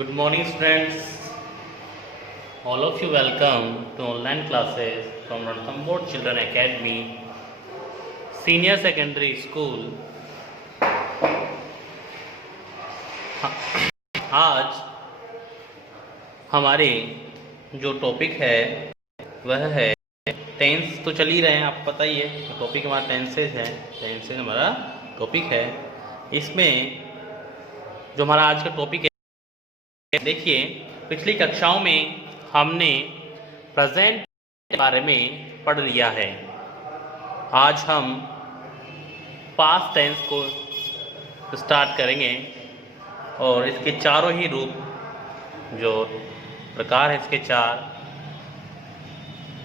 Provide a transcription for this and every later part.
Good morning, students. All of you welcome to online classes from Ranthambore Children Academy, Senior Secondary School. आज हमारे जो topic है वह है टेंस। तो चल ही रहे हैं, आपको पता ही है टॉपिक हमारा टेंसेज है। टेंसेज हमारा टॉपिक है। इसमें जो हमारा आज का टॉपिक है, देखिए पिछली कक्षाओं में हमने प्रेजेंट के बारे में पढ़ लिया है। आज हम पास्ट टेंस को स्टार्ट करेंगे और इसके चारों ही रूप जो प्रकार है, इसके चार,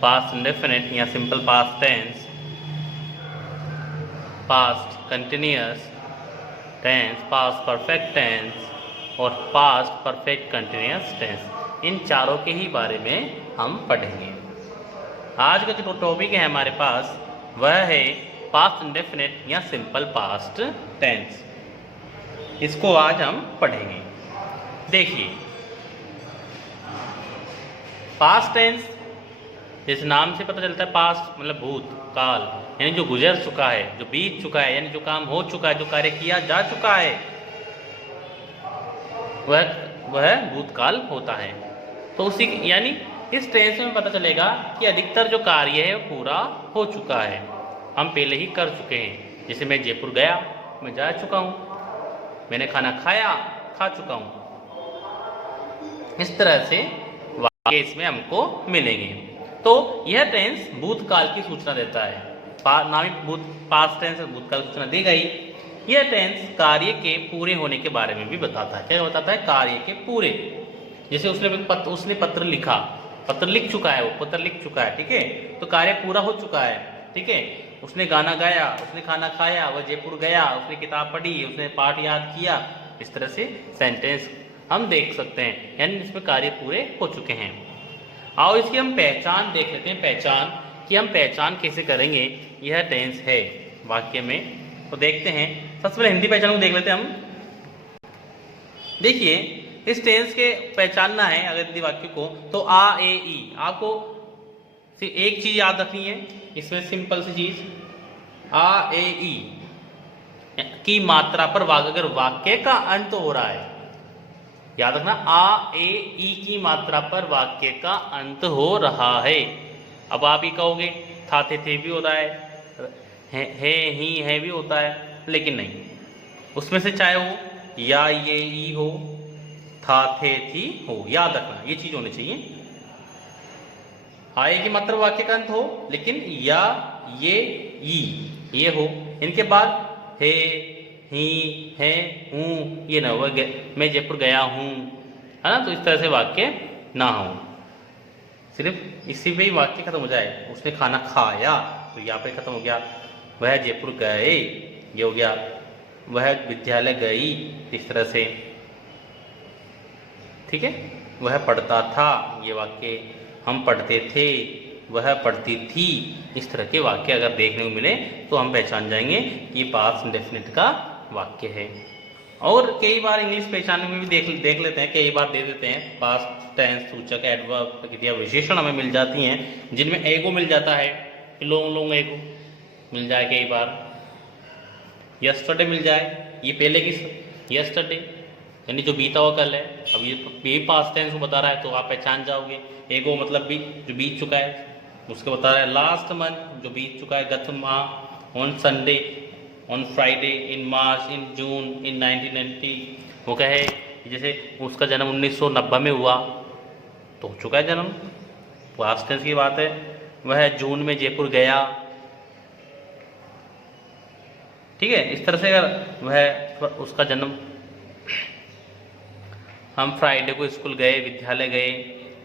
पास्ट इंडेफिनिट या simple past tense, past continuous tense, past perfect tense और पास्ट परफेक्ट कंटिन्यूअस टेंस, इन चारों के ही बारे में हम पढ़ेंगे। आज का जो टॉपिक है हमारे पास वह है पास्ट इंडेफिनिट या सिंपल पास्ट टेंस। इसको आज हम पढ़ेंगे। देखिए पास्ट टेंस इस नाम से पता चलता है, पास्ट मतलब भूत काल, यानी जो गुजर चुका है, जो बीत चुका है, यानी जो काम हो चुका है, जो कार्य किया जा चुका है, वह भूतकाल होता है। तो उसी यानी इस टेंस में पता चलेगा कि अधिकतर जो कार्य है वो पूरा हो चुका है, हम पहले ही कर चुके हैं। जैसे मैं जयपुर गया, मैं जा चुका हूँ, मैंने खाना खाया, खा चुका हूँ। इस तरह से वाक्य इसमें हमको मिलेंगे। तो यह टेंस भूतकाल की सूचना देता है। नामी पास्ट टेंस भूतकाल की सूचना दी गई। यह टेंस कार्य के पूरे होने के बारे में भी बताता है। क्या बताता है? कार्य के पूरे। जैसे उसने पत्र लिखा, पत्र लिख चुका है, वो पत्र लिख चुका है, ठीक है, तो कार्य पूरा हो चुका है, ठीक है। उसने गाना गाया, उसने खाना खाया, वह जयपुर गया, उसने किताब पढ़ी, उसने पाठ याद किया। इस तरह से सेंटेंस हम देख सकते हैं, यानी इसमें कार्य पूरे हो चुके हैं। आओ इसकी हम पहचान देख लेते हैं। पहचान कि हम पहचान कैसे करेंगे यह टेंस है वाक्य में, तो देखते हैं। सबसे पहले हिंदी पहचान को देख लेते हैं हम। देखिए इस टेंस के पहचानना है अगर हिंदी वाक्य को, तो आ ए ई, आपको सिर्फ एक चीज याद रखनी है इसमें, सिंपल सी चीज, आ ए ई की मात्रा पर अगर वाक्य का अंत हो रहा है, याद रखना, आ ए ई की मात्रा पर वाक्य का अंत हो रहा है। अब आप ही कहोगे था थे भी होता है ही है भी होता है, लेकिन नहीं, उसमें से चाहे हो या ये ई हो, था थे थी हो, याद रखना ये चीज होनी चाहिए। आए की मात्रा वाक्य का अंत हो, लेकिन या ये ई ये हो, इनके बाद है ही है हूँ ये ना हो, मैं जयपुर गया हूँ, है ना, तो इस तरह से वाक्य ना हो। सिर्फ इसी पे ही वाक्य खत्म हो जाए। उसने खाना खाया, तो यहाँ पे खत्म हो गया। वह जयपुर गए, ये हो गया। वह विद्यालय गई, इस तरह से, ठीक है। वह पढ़ता था, ये वाक्य। हम पढ़ते थे, वह पढ़ती थी। इस तरह के वाक्य अगर देखने को मिले तो हम पहचान जाएंगे कि ये पास्ट इंडेफिनिट का वाक्य है। और कई बार इंग्लिश पहचानने में भी देख लेते हैं, कई बार दे देते हैं पास्ट टेंस सूचक, एडवर्ब, क्रिया विशेषण हमें मिल जाती हैं, जिनमें एगो मिल जाता है, लोंग एगो मिल जाए, कई बार यस्टरडे मिल जाए, ये पहले की यस्टरडे यानी जो बीता हुआ कल है। अब ये पास्ट टेंस को बता रहा है, तो आप पहचान जाओगे। एगो मतलब भी जो बीत चुका है, उसके बता रहा है। लास्ट मंथ जो बीत चुका है, गत माह, ऑन संडे, ऑन फ्राइडे, इन मार्च, इन जून, इन 1990। वो कहे जैसे उसका जन्म 1990 में हुआ, तो हो चुका है जन्म, पास्ट टेंस की बात है। वह जून में जयपुर गया, ठीक है। इस तरह से अगर वह उसका जन्म, हम फ्राइडे को स्कूल गए, विद्यालय गए,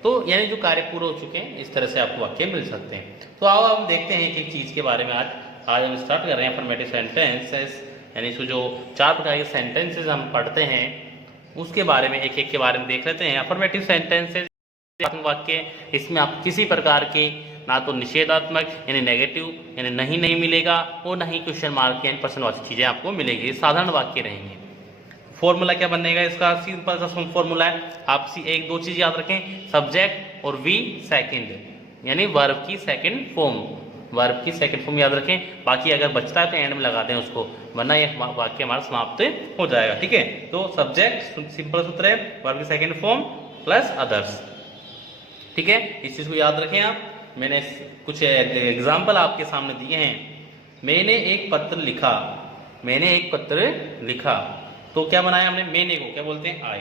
तो यानी जो कार्य पूरे हो चुके हैं, इस तरह से आपको वाक्य मिल सकते हैं। तो आओ हम देखते हैं एक चीज़ के बारे में। आज हम स्टार्ट कर रहे हैं अफर्मेटिव सेंटेंसेस, यानी इसको जो चार प्रकार के सेंटेंसेस हम पढ़ते हैं उसके बारे में एक एक के बारे में देख लेते हैं। अफर्मेटिव सेंटेंसेस वाक्य, इसमें आप किसी प्रकार के ना तो निषेधात्मक यानी नेगेटिव यानी नहीं मिलेगा, और ना ही क्वेश्चन मार्क यानी प्रश्नवाची चीज़ें आपको मिलेगी। साधारण वाक्य रहेंगे। फॉर्मूला क्या बनेगा इसका, सिंपल सा फॉर्मूला है। आप एक दो चीज याद रखें, सब्जेक्ट और वी सेकंड, यानी वर्ब की सेकंड फॉर्म, वर्ब की सेकंड फॉर्म याद रखें। बाकी अगर बचता है तो एंड में लगा दें उसको, वरना ये वाक्य हमारा समाप्त हो जाएगा। ठीक है, तो सब्जेक्ट सिंपल सूत्र है, वर्ब की सेकंड फॉर्म प्लस अदर्स। ठीक है, इस चीज को याद रखें आप। मैंने कुछ एग्जाम्पल आपके सामने दिए हैं। मैंने एक पत्र लिखा, मैंने एक पत्र लिखा, तो क्या बनाया हमने, मैंने को क्या बोलते हैं, आई।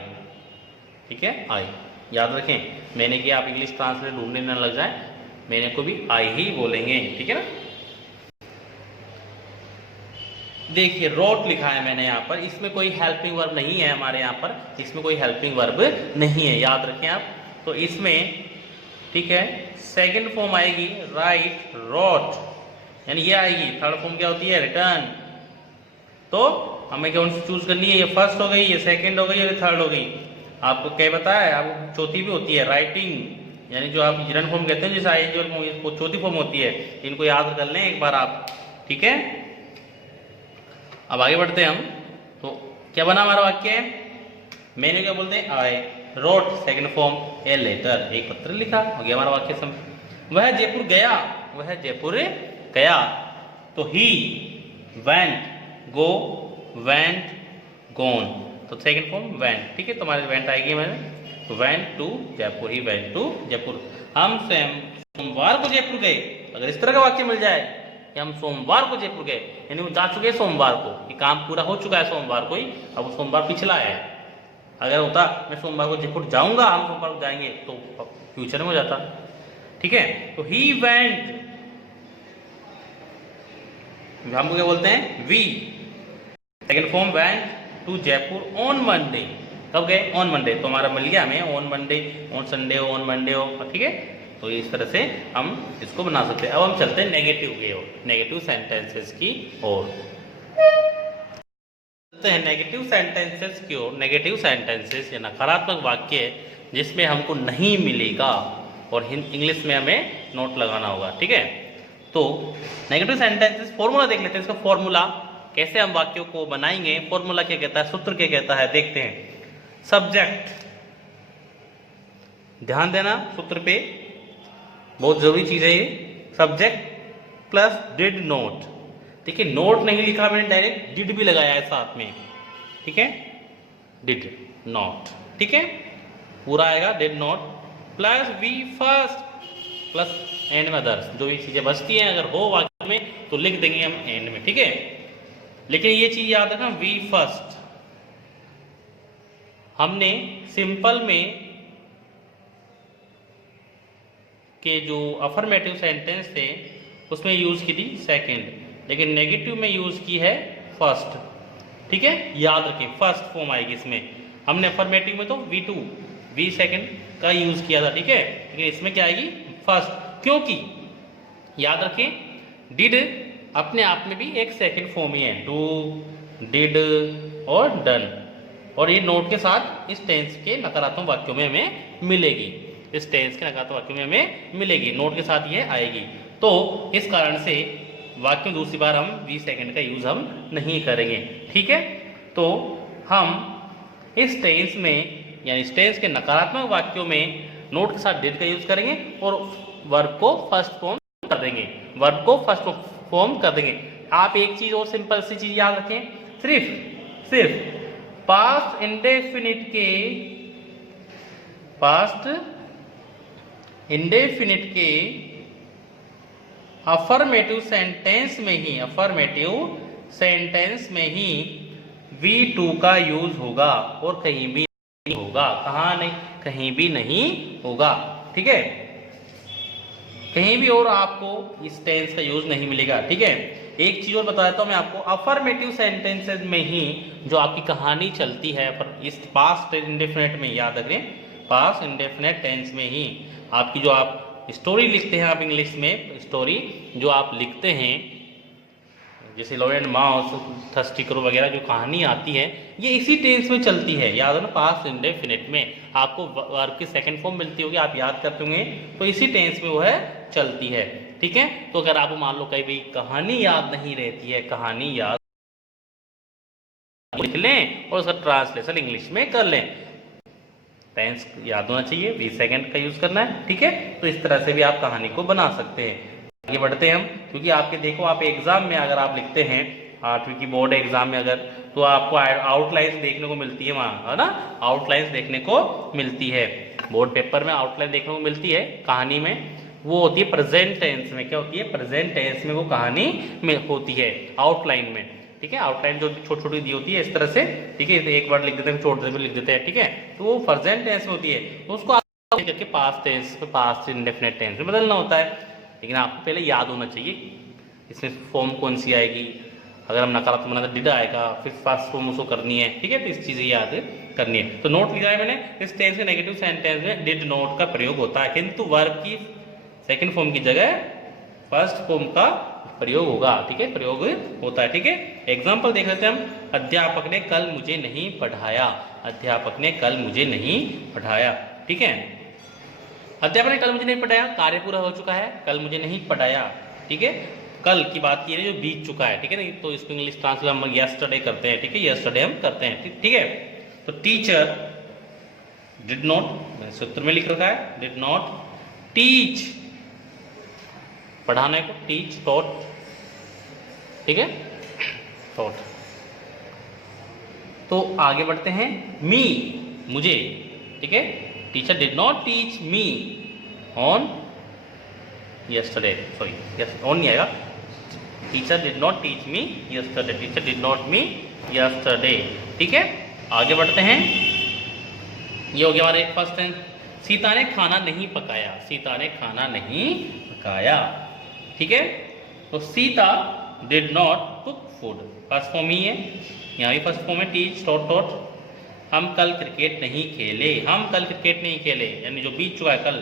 ठीक है, आई याद रखें। मैंने की आप इंग्लिश ट्रांसलेट ढूंढने न लग जाए, मैंने को भी आई ही बोलेंगे। ठीक है ना। देखिए रोट लिखा है मैंने यहाँ पर, इसमें कोई हेल्पिंग वर्ब नहीं है हमारे यहाँ पर, इसमें कोई हेल्पिंग वर्ब नहीं है, याद रखें आप। तो इसमें ठीक है सेकंड फॉर्म आएगी राइट, रोट, यानी ये आएगी। थर्ड फॉर्म क्या होती है, रिटर्न। तो हमें कौन सी चूज करनी है, ये फर्स्ट हो गई, ये सेकंड हो गई, ये थर्ड हो गई। आपको क्या बताया, आपको चौथी भी होती है राइटिंग, यानी जो आप रिटर्न फॉर्म कहते हैं, जैसे आई वो चौथी फॉर्म होती है। इनको याद कर लें एक बार आप। ठीक है, अब आगे बढ़ते हैं हम। तो क्या बना हमारा वाक्य, मैंने क्या बोलते हैं, I wrote, second form a letter, एक पत्र लिखा, हो गया हमारा वाक्य समझ। वह जयपुर गया, वह जयपुर गया। तो ही वेंट, गो, वेंट, गोन, तो सेकंड फॉर्म वेंट। ठीक है, तो हमारे वेंट आएगी हमारे, went to Jaipur, he went to Jaipur. हम सोमवार को जयपुर गए, अगर इस तरह का वाक्य मिल जाए कि हम सोमवार को जयपुर गए, यानी वो जा चुके सोमवार को, ये काम पूरा हो चुका है सोमवार को ही, अब वो सोमवार पिछला है। अगर होता मैं सोमवार को जयपुर जाऊंगा, हम सोमवार को जाएंगे, तो फ्यूचर में हो जाता। ठीक है, तो ही वेंट, हम क्या बोलते हैं, we, second form went to Jaipur on Monday. कब गए, ऑन मंडे, तो हमारा मिल गया हमें ऑन मंडे, ऑन संडे हो, ऑन मंडे हो। ठीक है, तो इस तरह से हम इसको बना सकते हैं। अब हम चलते हैं नेगेटिव की ओर, नेगेटिव सेंटेंसेस की ओर चलते हैं, नेगेटिव सेंटेंसेस की ओर। नेगेटिव सेंटेंसेस या नकारात्मक वाक्य जिसमें हमको नहीं मिलेगा, और इंग्लिश में हमें नोट लगाना होगा। ठीक है, तो नेगेटिव सेंटेंसेस फॉर्मूला देख लेते हैं, इसका फॉर्मूला कैसे हम वाक्यों को बनाएंगे। फॉर्मूला क्या कहता है, सूत्र क्या कहता है, देखते हैं। सब्जेक्ट, ध्यान देना सूत्र पे, बहुत जरूरी चीज है ये। Subject plus did note. ठीक है, नोट नहीं लिखा मैंने, डायरेक्ट डिड भी लगाया है साथ में। ठीक है, डिड नॉट। ठीक है, पूरा आएगा did not plus V first plus end में अदर्स, जो भी चीजें बचती हैं अगर हो वाक्य में तो लिख देंगे हम एंड में। ठीक है, लेकिन ये चीज याद रखना, वी फर्स्ट हमने सिंपल में के जो अफर्मेटिव सेंटेंस थे उसमें यूज की थी सेकंड, लेकिन नेगेटिव में यूज की है फर्स्ट। ठीक है, याद रखें फर्स्ट फॉर्म आएगी इसमें। हमने अफर्मेटिव में तो V2 वी सेकंड का यूज किया था। ठीक है, लेकिन इसमें क्या आएगी, फर्स्ट, क्योंकि याद रखें डिड अपने आप में भी एक सेकंड फॉर्म ही है, डू, डिड और डन, और ये नोट के साथ इस टेंस के नकारात्मक वाक्यों में हमें मिलेगी, इस टेंस के नकारात्मक वाक्यों में हमें मिलेगी, नोट के साथ ये आएगी। तो इस कारण से वाक्य दूसरी बार हम वी सेकंड का यूज हम नहीं करेंगे। ठीक है, तो हम इस टेंस में यानी इस टेंस के नकारात्मक वाक्यों में नोट के साथ डिड का यूज करेंगे और वर्ब को फर्स्ट फॉर्म कर देंगे, वर्ब को फर्स्ट फॉर्म कर देंगे। आप एक चीज और सिंपल सी चीज याद रखें, सिर्फ पास्ट इंडेफिनिट के अफर्मेटिव सेंटेंस में ही V2 का यूज होगा और कहीं भी नहीं होगा। कहाँ नहीं, कहीं भी नहीं होगा। ठीक है, कहीं भी और आपको इस टेंस का यूज नहीं मिलेगा। ठीक है, एक चीज और बता देता हूं मैं आपको, अफर्मेटिव सेंटेंसेस में ही जो आपकी कहानी चलती है, पर इस पास्ट इंडेफिनिट में याद रखें, पास्ट इंडेफिनिट टेंस में ही आपकी जो आप स्टोरी लिखते हैं, आप इंग्लिश में स्टोरी जो आप लिखते हैं, जैसे lion and mouse, thirsty crow वगैरह जो कहानी आती है, ये इसी टेंस में चलती है। याद है ना, पास्ट इंडेफिनिट में आपको वर्ब की सेकंड फॉर्म मिलती होगी, आप याद करते होंगे, तो इसी टेंस में वो है चलती है। ठीक है, तो अगर आपको मान लो कहीं भी कहानी याद नहीं रहती है, कहानी याद लिख लें और उसका ट्रांसलेशन इंग्लिश में कर लें। टेंस याद होना चाहिए, वी सेकंड का यूज करना है, ठीक है। तो इस तरह से भी आप कहानी को बना सकते हैं। आगे बढ़ते हैं हम, क्योंकि आपके देखो आप एग्जाम में अगर आप लिखते हैं 8वीं की बोर्ड एग्जाम में अगर, तो आपको आउटलाइंस देखने को मिलती है वहाँ, है ना, आउटलाइंस देखने को मिलती है बोर्ड पेपर में, आउटलाइन देखने को मिलती है कहानी में। वो होती है प्रेजेंट टेंस में, क्या होती है, प्रेजेंट टेंस में वो कहानी में होती है आउटलाइन में, ठीक है। आउटलाइन जो छोटी छोटी दी होती है इस तरह से, ठीक है, एक वर्ड लिख देते हैं, छोटे से भी लिख देते हैं, ठीक है। तो वो प्रेजेंट टेंस में होती है, तो उसको आप करके पास्ट टेंस पे, पास्ट इंडेफिनिट टेंस में बदलना होता है। लेकिन आपको पहले याद होना चाहिए इसमें फॉर्म कौन सी आएगी। अगर हम नकारात्मक बना तो डिड आएगा, फिर फर्स्ट फॉर्म उसको करनी है, ठीक है। तो इस चीज़ें याद करनी है। तो नोट लिखा है मैंने, इस टेंस के नेगेटिव सेंटेंस में डिड नॉट का प्रयोग होता है, किंतु वर्ब की सेकंड फॉर्म की जगह फर्स्ट फॉर्म का प्रयोग होगा, ठीक है, प्रयोग होता है, ठीक है। एग्जाम्पल देख लेते हैं हम। अध्यापक ने कल मुझे नहीं पढ़ाया, अध्यापक ने कल मुझे नहीं पढ़ाया, ठीक है। अध्यापक ने कल मुझे नहीं पढ़ाया, कार्य पूरा हो चुका है, कल मुझे नहीं पढ़ाया, ठीक है। कल की बात की है जो बीत चुका है, ठीक है ना, तो इसको इंग्लिश ट्रांसलेट हम यस्टरडे करते हैं, ठीक है, यस्टरडे हम करते हैं, ठीक है। तो टीचर डिड नॉट, मैंने सूत्र में लिख रखा है, डिड नॉट टीच, पढ़ाने को टीच, टॉट, ठीक है, टॉट। तो आगे बढ़ते हैं, मी, मुझे, ठीक है। Teacher did not teach me on yesterday, sorry yes on नहीं आएगा, teacher did not teach me yesterday, teacher did not me yesterday, ठीक है। आगे बढ़ते हैं, ये हो गया हमारे फर्स्ट टेंस। सीता ने खाना नहीं पकाया, सीता ने खाना नहीं पकाया, ठीक है। तो Sita did not cook food, first form ही है, यहाँ भी फर्स्ट फॉर्म है, टीच, टॉट, टॉट। हम कल क्रिकेट नहीं खेले, हम कल क्रिकेट नहीं खेले, यानी जो बीत चुका है कल।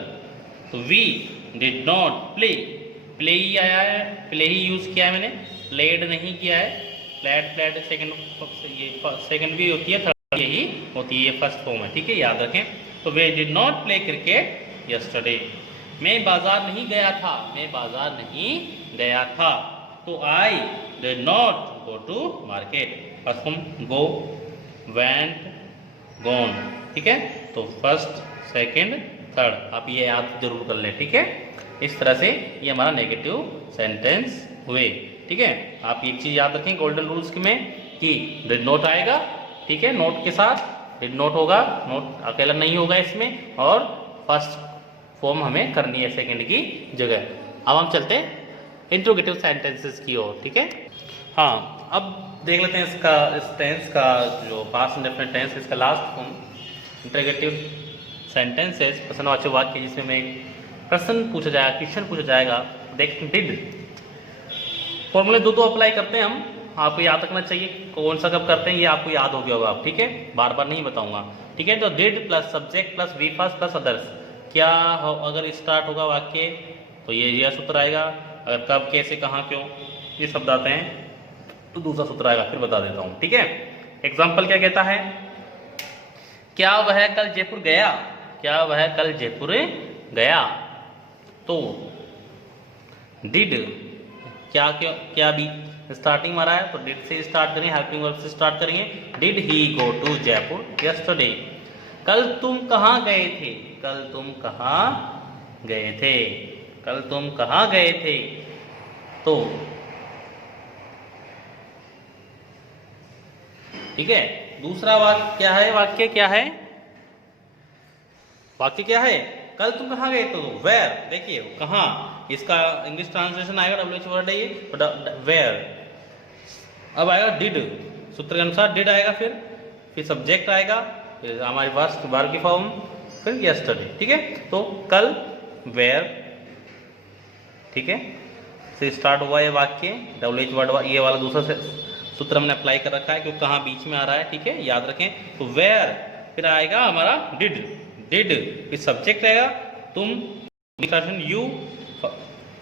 तो we did not play, play ही आया है, प्ले ही यूज किया है मैंने, प्लेड नहीं किया है, प्लेड, प्लेड सेकंड, ये सेकंड भी होती है, थर्ड यही होती है, ये फर्स्ट फॉर्म है, ठीक है, याद रखें। तो they did not play cricket yesterday. मैं बाजार नहीं गया था, मैं बाजार नहीं गया था। तो I did not go to market, first form go, went, gone, ठीक है। तो फर्स्ट, सेकंड, थर्ड, आप ये याद जरूर कर लें, ठीक है। इस तरह से ये हमारा नेगेटिव सेंटेंस हुए, ठीक है। आप एक चीज याद रखें गोल्डन रूल्स में कि डिड नॉट आएगा, ठीक है, नोट के साथ डिड नॉट होगा, नोट अकेला नहीं होगा इसमें, और फर्स्ट फॉर्म हमें करनी है सेकंड की जगह। अब हम चलते हैं इंट्रोगेटिव सेंटेंसेस की ओर, ठीक है। हाँ, अब देख लेते हैं इसका, इस टेंस का जो पास्ट इंडेफिनिट टेंस, इसका लास्ट फॉर्म इंट्रोगेटिव सेंटेंसेस, प्रश्नवाचक वाक्य जिसमें में प्रश्न पूछा जाएगा, क्वेश्चन पूछा जाएगा। देख, डिड फॉर्मूले दो अप्लाई करते हैं हम, आपको याद रखना चाहिए कौन सा कब करते हैं, ये आपको याद हो गया होगा, ठीक है, बार बार नहीं बताऊंगा, ठीक है। तो did plus subject plus V first plus others, क्या हो अगर स्टार्ट होगा वाक्य तो ये सूत्र आएगा, अगर कब, कैसे, कहाँ, क्यों, ये शब्द आते हैं तो दूसरा सूत्र आएगा, फिर बता देता हूँ, ठीक है। एग्जाम्पल क्या कहता है, क्या वह कल जयपुर गया, क्या वह कल जयपुर गया। तो डिड क्या, क्यों, क्या भी स्टार्टिंग में आ रहा है, तो डिड से स्टार्ट करेंगे, हेल्पिंग वर्ब से स्टार्ट करेंगे। Did he go to Jaipur yesterday. कल तुम कहाँ गए थे, कल तुम कहाँ गए थे, कल तुम कहाँ गए थे। तो ठीक है, दूसरा वाक्य क्या है, वाक्य क्या है, वाक्य क्या है, कल तुम कहाँ गए, तो वेयर, देखिए कहाँ, इसका इंग्लिश ट्रांसलेशन आएगा WH वर्ड है ये, वेयर। अब आएगा डिड, सूत्र के अनुसार डिड आएगा, फिर सब्जेक्ट आएगा, फिर हमारी पास वर्ब की फॉर्म, फिर यस्टरडे, ठीक है। तो कल वेयर, ठीक है, से स्टार्ट हुआ ये वाक्य, WH वर्ड ये वाला दूसरा सूत्र हमने अप्लाई कर रखा है क्योंकि कहाँ बीच में आ रहा है, ठीक है, याद रखें। तो वेयर, फिर आएगा हमारा डिड, डिड फिर सब्जेक्ट रहेगा, तुम, यू,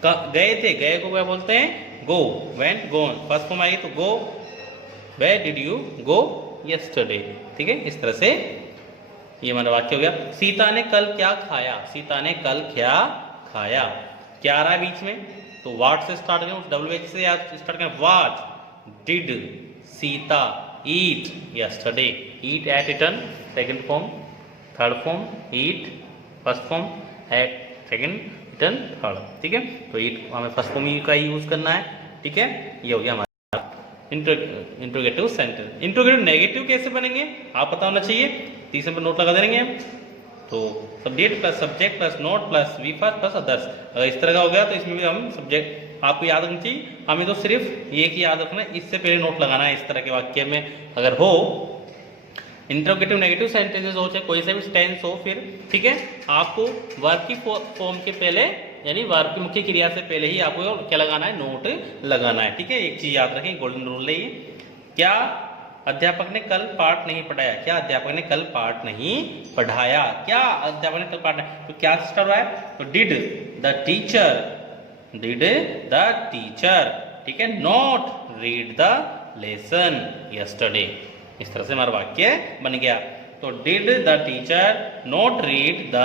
गए थे, गए को क्या बोलते हैं, go, went, gone, first form आएगी तो go, where did you go yesterday, ठीक है। इस तरह से ये हमारा वाक्य हो गया। सीता ने कल क्या खाया, सीता ने कल क्या खाया, क्या आ रहा है बीच में, तो वाट से स्टार्ट करें, WH से स्टार्ट करें, what did Sita eat yesterday, eat at eaten second form, third form eat first form, at second eaten third, ठीक है। तो eat हमें फर्स्ट फॉर्म का यूज करना है, ठीक है। ये हो गया हमारा इंट्रोगेटिव सेंटेंस। इंट्रोगेटिव नेगेटिव कैसे बनेंगे आप पता होना चाहिए, तीसरे पर नोट लगा देंगे हम। तो subject plus subject plus not plus V first plus others, अगर इस तरह का हो गया तो इसमें भी हम सब्जेक्ट आपको याद रखना चाहिए। हमें तो सिर्फ ये कि याद रखना है, इससे पहले नोट लगाना है। इस तरह के वाक्य में अगर हो इंट्रोगेटिव नेगेटिव सेंटेंसेस हो, चाहे कोई सा भी टेंस हो, फिर ठीक है आपको वर्ब की फॉर्म के पहले यानी वर्ब की मुख्य क्रिया से पहले ही आपको क्या लगाना है, नोट लगाना है, ठीक है। एक चीज याद रखें, गोल्डन रूल है ये। क्या अध्यापक ने कल पाठ नहीं पढ़ाया, क्या अध्यापक ने कल पाठ नहीं पढ़ाया, क्या अध्यापक ने कल पाठ नहीं, तो क्या स्टार्ट हुआ है, तो डिड द टीचर, ठीक है, not read the lesson yesterday. इस तरह से हमारा वाक्य बन गया। तो did the teacher not read the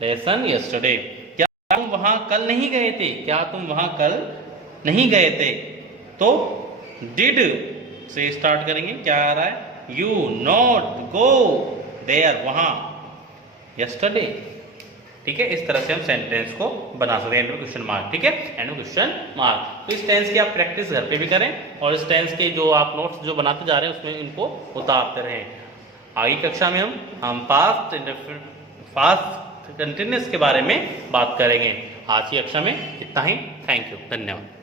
lesson yesterday. क्या तुम वहां कल नहीं गए थे, क्या तुम वहां कल नहीं गए थे, तो डिड से स्टार्ट करेंगे। क्या आ रहा है, यू नॉट गो देयर, वहां यस्टरडे, ठीक है। इस तरह से हम सेंटेंस को बना सकते हैं, एंड में क्वेश्चन मार्क, ठीक है, एंड में क्वेश्चन मार्क। तो इस टेंस की आप प्रैक्टिस घर पे भी करें और इस टेंस के जो आप नोट्स जो बनाते जा रहे हैं उसमें इनको उतारते रहें। आगे कक्षा में हम पास्ट कंटिन्यूअस के बारे में बात करेंगे। आज की कक्षा में इतना ही। थैंक यू, धन्यवाद।